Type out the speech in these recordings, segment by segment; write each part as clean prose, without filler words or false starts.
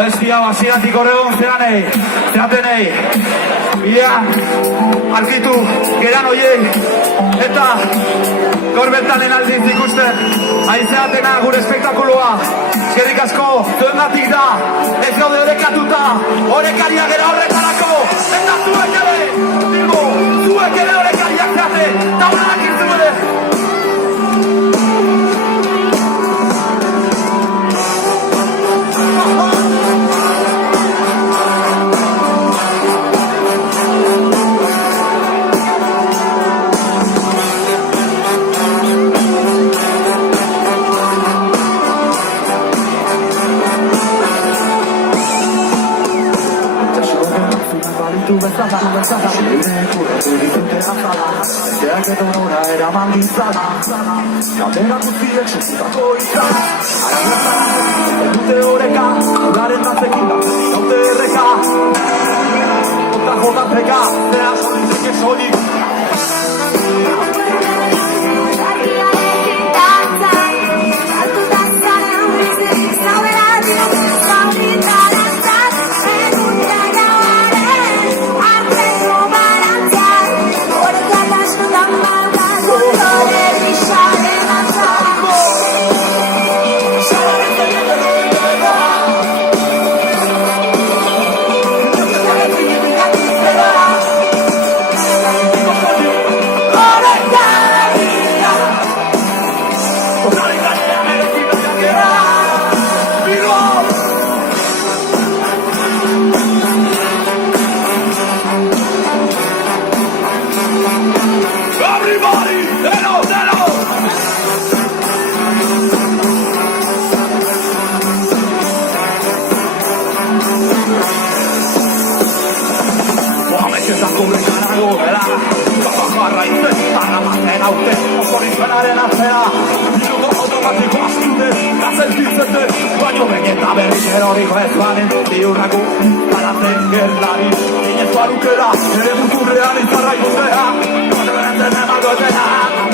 Abestia basiatik horregon zeatenei. Bidea, arkitu, geran oiei, eta gaur bertanen aldiz ikusten, aizeatena gure espektakuloa. Eskerrik asko, zuengatik da, ez gaude orekatuta, orekaria gera horretarako, eta zuek ere, Bilbo, zuek ere orekariak zeate, eta honarak irtu ere. Zeak edo nora eraman gizara Galdera guztiek sosutako izan Dute horeka, garen nazekin da Gaute erreka Ota jodatzeka, zera solitzeke solik Baino begeta berriz eroriko ez banen Diurrako paratzen gerlari Inez barukera, ere muturrean izarra ikundea Kote berenten emagotea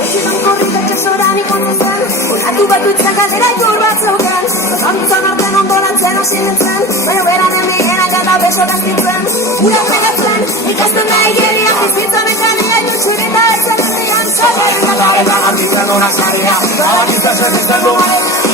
Zidan korrika txasoran ikonezen Olatu bakutzak aldera ikur bat zeuken Zantzan artean ondolantzen hasi nintzen Baina beran emigena gata beso gaztitzen Ura pegatzen, ikasten nahi gelian Bizitza mekania jutxirita ezen herrian Zaten eta garetan artitzen unak zaria Zabak izan zen du